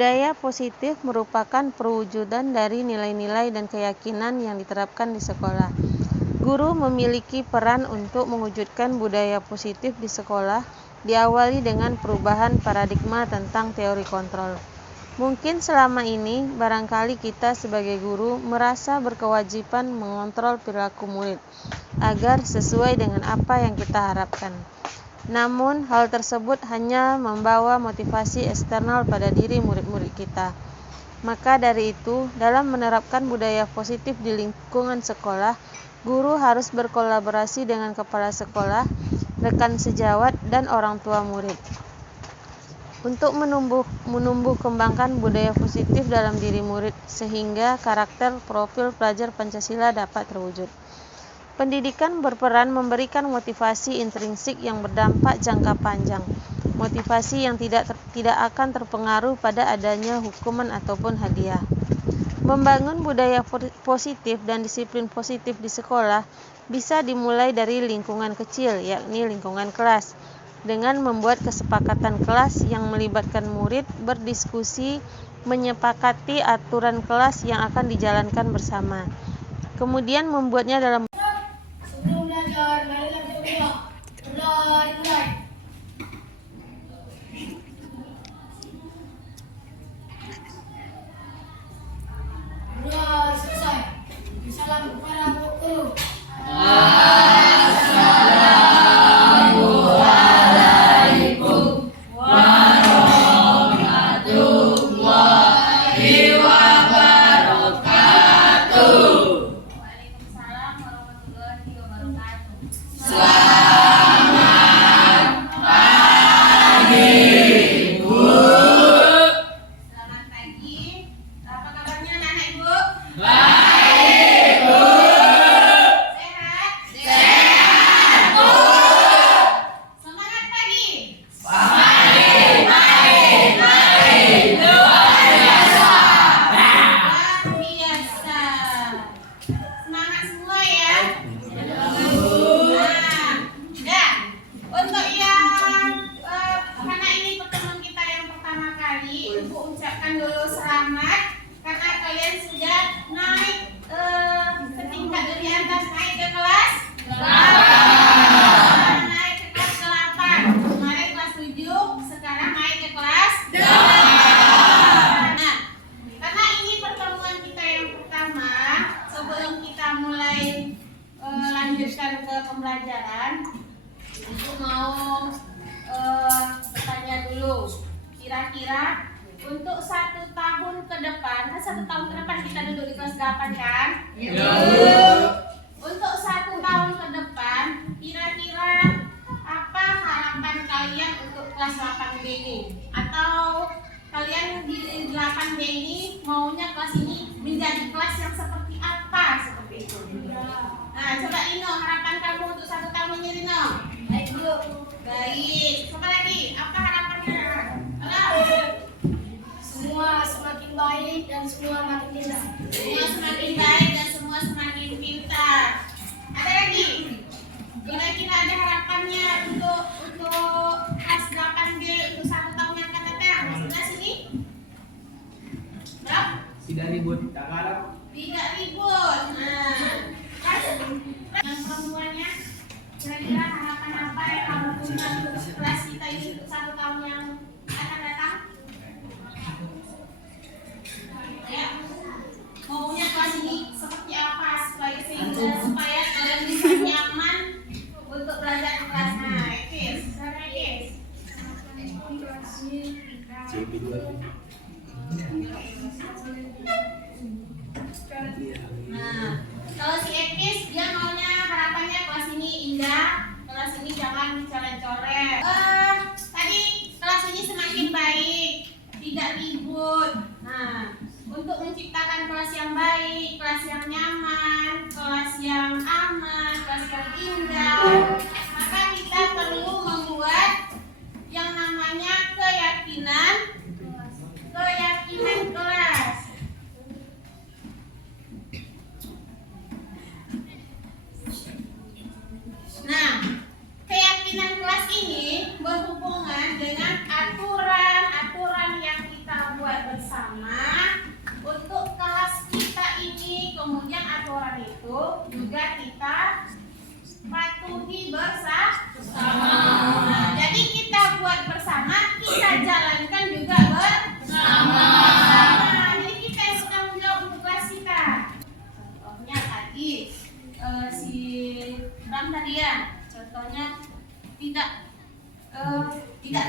Budaya positif merupakan perwujudan dari nilai-nilai dan keyakinan yang diterapkan di sekolah. Guru memiliki peran untuk mewujudkan budaya positif di sekolah, diawali dengan perubahan paradigma tentang teori kontrol. Mungkin selama ini, barangkali kita sebagai guru merasa berkewajiban mengontrol perilaku murid, agar sesuai dengan apa yang kita harapkan. Namun, hal tersebut hanya membawa motivasi eksternal pada diri murid-murid kita. Maka dari itu, dalam menerapkan budaya positif di lingkungan sekolah, guru harus berkolaborasi dengan kepala sekolah, rekan sejawat, dan orang tua murid untuk menumbuh kembangkan budaya positif dalam diri murid sehingga karakter profil pelajar Pancasila dapat terwujud. Pendidikan berperan memberikan motivasi intrinsik yang berdampak jangka panjang, motivasi yang tidak akan terpengaruh pada adanya hukuman ataupun hadiah. Membangun budaya positif dan disiplin positif di sekolah bisa dimulai dari lingkungan kecil, yakni lingkungan kelas, dengan membuat kesepakatan kelas yang melibatkan murid berdiskusi menyepakati aturan kelas yang akan dijalankan bersama. Kemudian membuatnya dalam sebelum belajar, marilah kita mulai. Mulai selesai. Salam kepada guru. Lanjutkan ke pembelajaran, aku mau bertanya dulu, kira-kira untuk 1 tahun ke depan, kan 1 tahun ke depan kita duduk di kelas 8 kan? Untuk 1 tahun ke depan, kira-kira apa harapan kalian untuk kelas 8B ini? Atau kalian di 8B ini maunya kelas ini menjadi kelas yang seperti apa? Seperti itu. Nah, coba Rino, harapan kamu untuk 1 tahun ini, Rino? Baik, Bu. Baik. Coba lagi, apa harapannya? Halo. Semua semakin baik dan semua makin pintar. Semua semakin baik dan semua semakin pintar. Ada lagi? Kira-kira ada harapannya untuk kelas 8B untuk 1 tahun yang akan datang? Sebelah sini? Berapa? 3 ribut, tak harap. 3 ribut. Nah, yang perempuannya, kira-kira harapan apa yang kamu punya untuk kelas kita ini untuk 1 tahun yang akan datang? Ya, maunya kelas ini seperti apa supaya kalian bisa nyaman untuk belajar di kelas. Nah, Ekis, sana Ekis. Nah, kalau si Ekis dia maunya harapannya kelas ini indah, kelas ini jangan coret-coret. Tadi kelas ini semakin baik, tidak ribut. Nah, untuk menciptakan kelas yang baik, kelas yang nyaman, kelas yang aman, kelas yang indah, maka kita perlu membuat yang namanya keyakinan kelas. Nah, keyakinan kelas ini berhubungan dengan aturan yang kita buat juga kita patuhi bersama. Nah, jadi kita buat bersama, kita jalankan juga bersama. Nah, jadi kita yang bertanggung jawab untuk kelas kita. Contohnya tadi si Bang tadi ya, contohnya tidak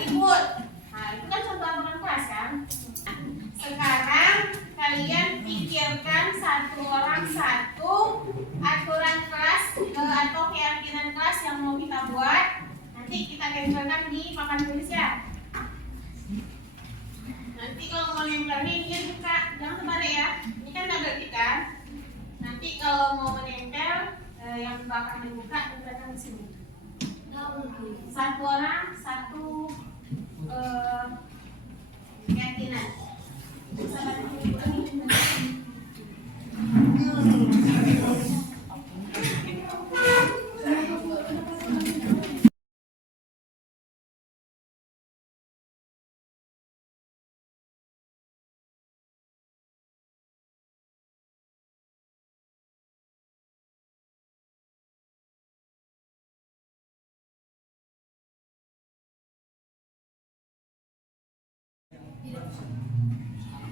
ribut. Nah, itu kan contoh aturan kelas kan. Sekarang kalian pikirkan satu orang satu aturan kelas atau keyakinan kelas yang mau kita buat. Nanti kita tempelkan di papan tulis ya. Nanti kalau mau nempelnya dia buka, jangan terbalik ya. Ini kan tabel kita. Nanti kalau mau menempel yang belakang dibuka, tempelkan di sini. Satu orang satu keyakinan.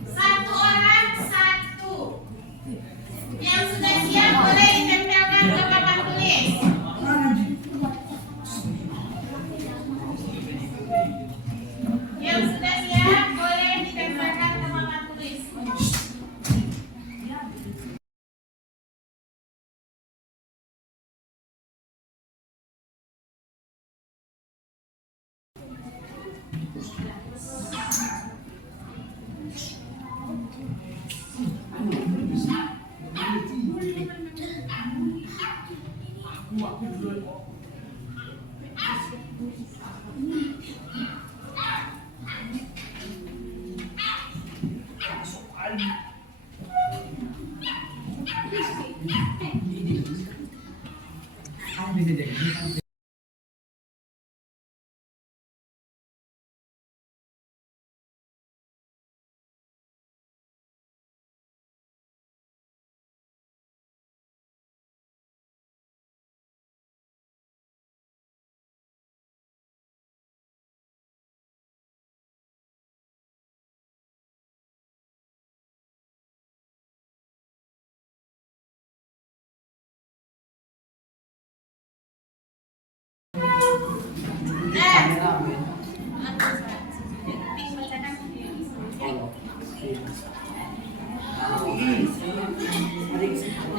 Satu orang satu. Yang sudah siap boleh ditempelkan ke papan tulis. Yang sudah siap boleh ditempelkan ke papan tulis.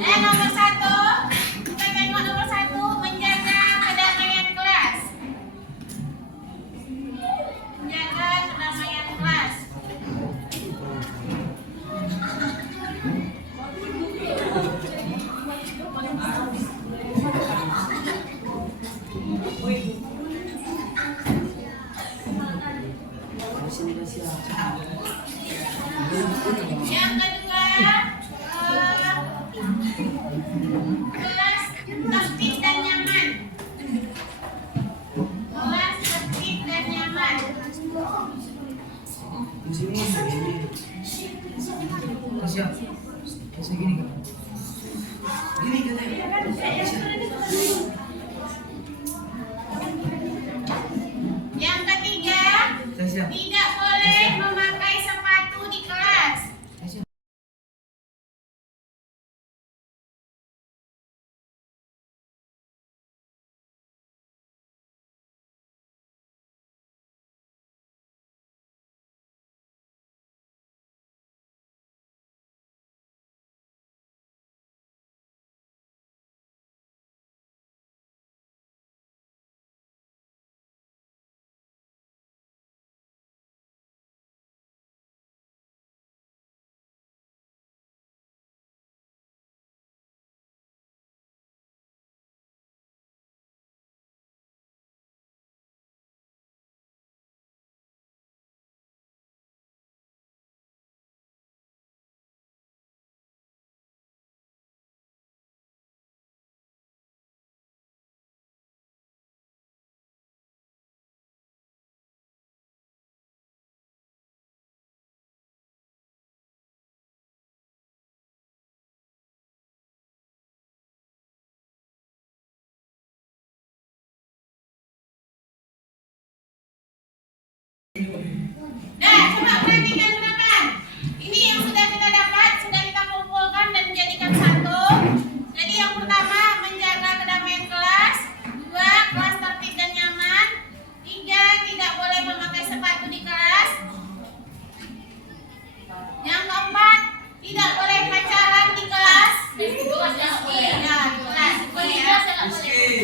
Nomor satu, kita tengok nomor satu, menjaga kedamaian kelas. Menjaga kedamaian kelas. Yang kedua, kelas tertib dan nyaman. Kelas tertib dan nyaman. Yang ketiga, tidak boleh memakai sepatu di kelas. Ya, coba perhatikan teman-teman. Ini yang sudah kita dapat, sudah kita kumpulkan dan menjadikan satu. Jadi yang pertama menjaga kedamaian kelas, 2 kelas tertib dan nyaman, 3 tidak boleh memakai sepatu di kelas, yang keempat tidak boleh pacaran di kelas. Ya, di kelas.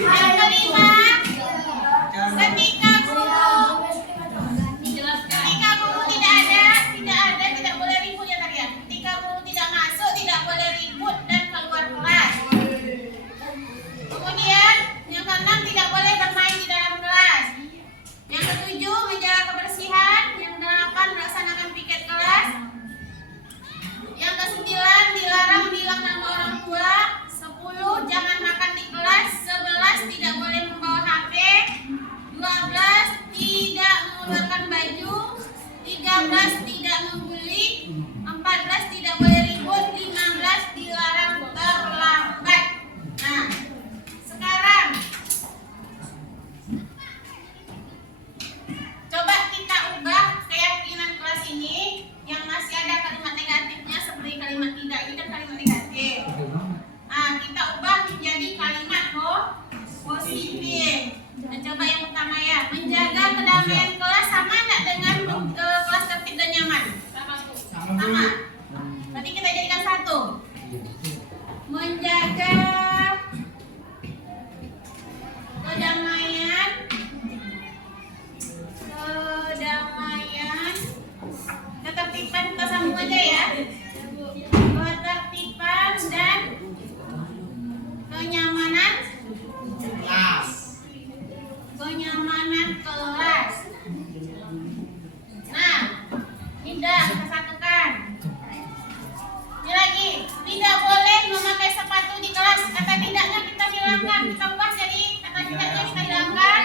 Yang kelima, ketika guru tidak boleh ribut ya tadi ya. Ketika guru tidak masuk, tidak boleh ribut dan keluar kelas. Kemudian yang keenam tidak boleh bermain di dalam kelas. Yang ketujuh menjaga kebersihan. Yang kedelapan melaksanakan piket kelas. Yang kesembilan dilarang bilang nama orang tua. 10 jangan makan di kelas. 11 tidak boleh membawa HP. 12 tidak mengeluarkan baju. 13 tidak membuli. 14 tidak boleh ribut. 15 dilarang terlambat. Nah, sekarang coba kita ubah keyakinan kelas ini yang masih ada kalimat negatifnya seperti kalimat tidak, ini kan kalimat negatif. Nah, kita ubah menjadi kalimat positif. Nah, coba yang pertama ya, menjaga kedamaian kelas sama enggak dengan kelas tertib dan nyaman? Sama. Tadi kita jadikan satu. Menjaga kedamaian, ketertiban kita sambung aja ya. Ketertiban dan kenyamanan kelas. Nah, tidak kita satukan. Ini lagi, tidak boleh memakai sepatu di kelas. Kata tidaknya kita hilangkan, kita ubah jadi kata tidaknya kita hilangkan.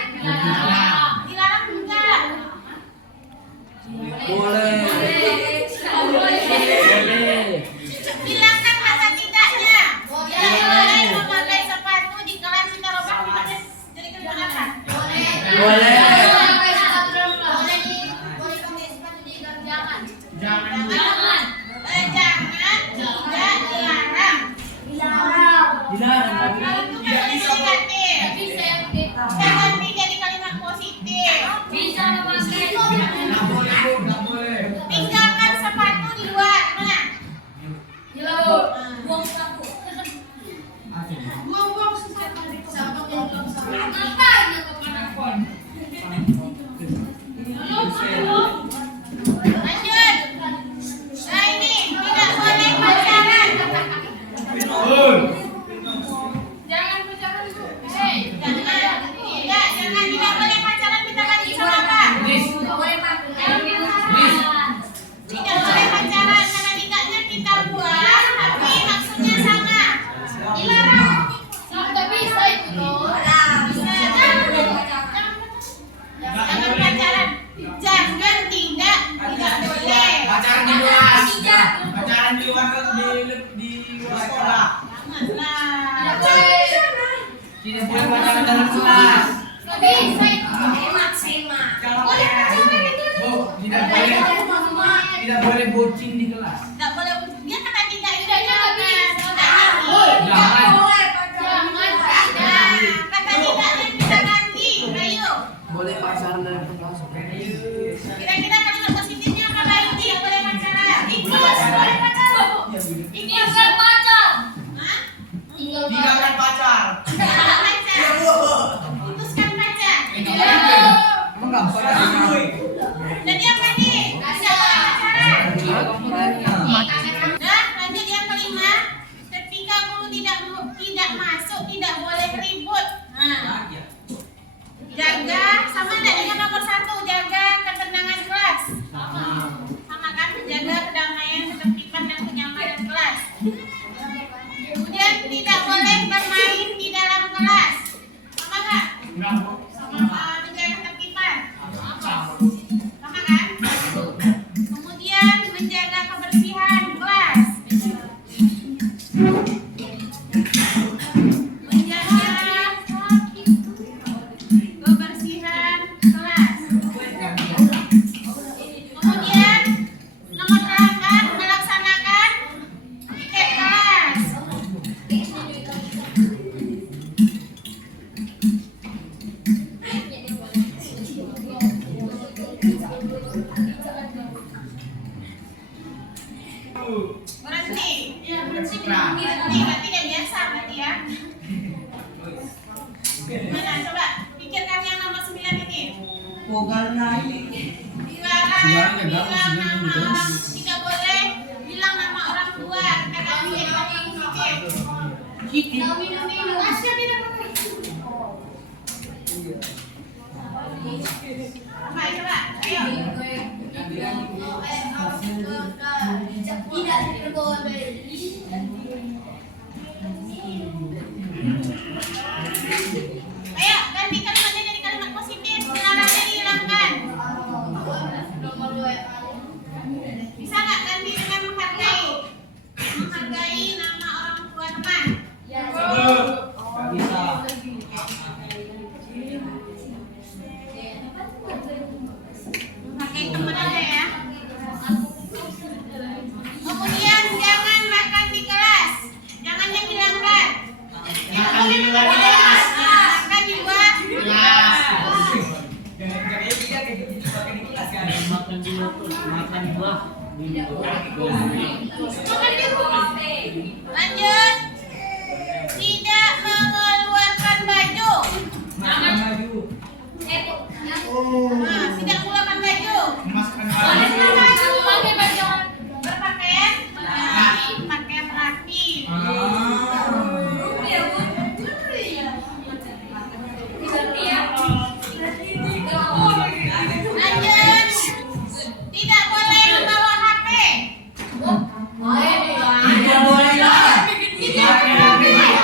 Dilarang enggak? Boleh. Hilangkan kata tidaknya. Tidak boleh memakai sepatu di kelas. Kita ubah jadi kalimat apa? Boleh. Jangan, tidak dilarang. Dilarang. Itu kan negatif. Kita ganti jadi kalimat positif. Nggak boleh. Tinggalkan sepatu di luar. Mana? Buang sepatu. Buang Lanjut. Nah ini tidak boleh pacaran. Jangan pacaran bu. Jangan tidak boleh pacaran. Kita ganti sama apa? Tidak boleh pacaran karena tidaknya kita buat, tapi maksudnya sama. Dilarang. Tidak bisa itu loh. Jangan pacaran. Jangan tidak boleh. Pacaran di luar. Pacaran di luar di luar sekolah. Tidak boleh. Tidak boleh pacaran dalam kelas. Bisa itu semak. Tidak boleh bocin di kelas. Tidak boleh. Dia kata tidak Jangan. kata tidaknya kita ganti. Ayo. Boleh pacaran dalam kelas. Kira-kira kalimat positifnya apa Bayu? Tidak boleh pacaran. Ikhlas boleh pacaran. Ikhlas pacar. Hah? Tinggalkan pacar. Tinggalkan pacar. Putuskan pacar. Emang nggak pacaran? Jadi apa nih? Tidak boleh pacaran. Cipra. Berarti udah biasa berarti ya. Mana coba pikirkan yang nomor 9 ini. Pogal naik. Dilarang bilang nama orang, tidak boleh bilang nama orang tua. Kita ganti jadi pakai Kiki. Asyik tidak boleh. Apa coba? Ayo. Tidak diperbolehkan. Ayo ganti kalimatnya jadi kalimat positif. Dilarangnya dihilangkan. Bisa nggak ganti dengan menghargai? Menghargai nama orang tua teman. Gak bisa. Menghargai teman aja ya. Kemudian jangan makan di kelas. Jangan yang dihilangkan. Makan di luar kelas. Makan di luar Kelas. Jangan kayak dia kayak gitu pakai di kelas kan. Makan di makan buah di Makan di rumah. Lanjut. Tidak mengeluarkan baju. Makan baju. Nah, tidak mengeluarkan baju. Memasukkan baju. Berpakaian rapi. Pakaian rapi. Lanjut. Tidak boleh membawa HP. Tidak boleh lah.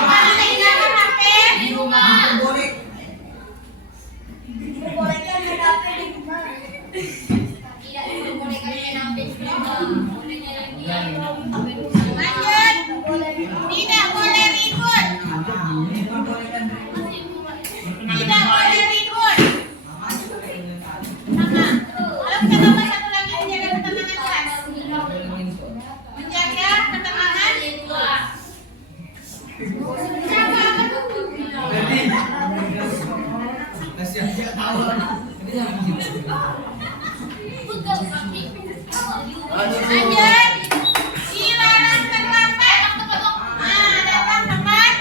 Mana tinggalkan HP? Tidak boleh. Diperbolehkan main HP di rumah. Tidak diperbolehkan main HP di rumah. Lanjut. Tidak boleh ribut. Tidak boleh ribut. Sama. Kalau kita tambah satu lagi menjaga ketenangan kelas. Menjaga ketenangan kelas. Menjaga Siap tahu. Lanjut. Dilarang terlambat. Datang tepat.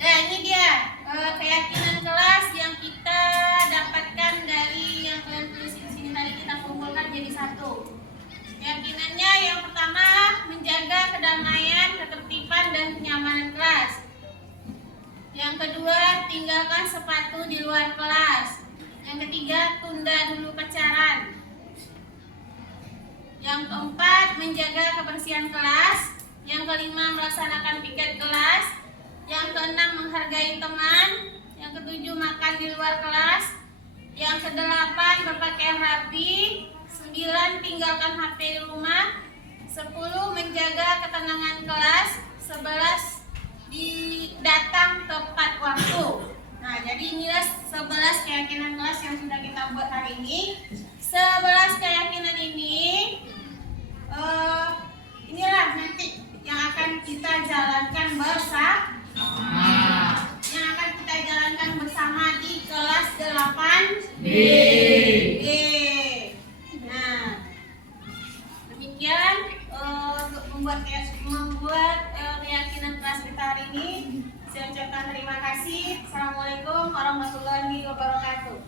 Nah ini dia keyakinan kelas yang kita dapatkan dari yang kalian tulis di sini tadi, kita kumpulkan jadi satu. Keyakinannya yang pertama menjaga kedamaian, ketertiban dan kenyamanan kelas. Yang kedua tinggalkan sepatu di luar kelas. Yang ketiga tunda dulu pacaran. Yang keempat menjaga kebersihan kelas. Yang kelima melaksanakan piket kelas. Yang keenam menghargai teman. Yang ketujuh makan di luar kelas. Yang kedelapan berpakaian rapi. 9 tinggalkan HP di rumah. 10 menjaga ketenangan kelas. 11 datang tepat waktu. Nah, jadi inilah 11 keyakinan kelas yang sudah kita buat hari ini. 11 keyakinan ini inilah nanti yang akan kita jalankan bersama. Yang akan kita jalankan bersama di kelas 8B. Nah, demikian untuk membuat keyakinan kelas kita hari ini. Saya ucapkan terima kasih. Assalamualaikum warahmatullahi wabarakatuh.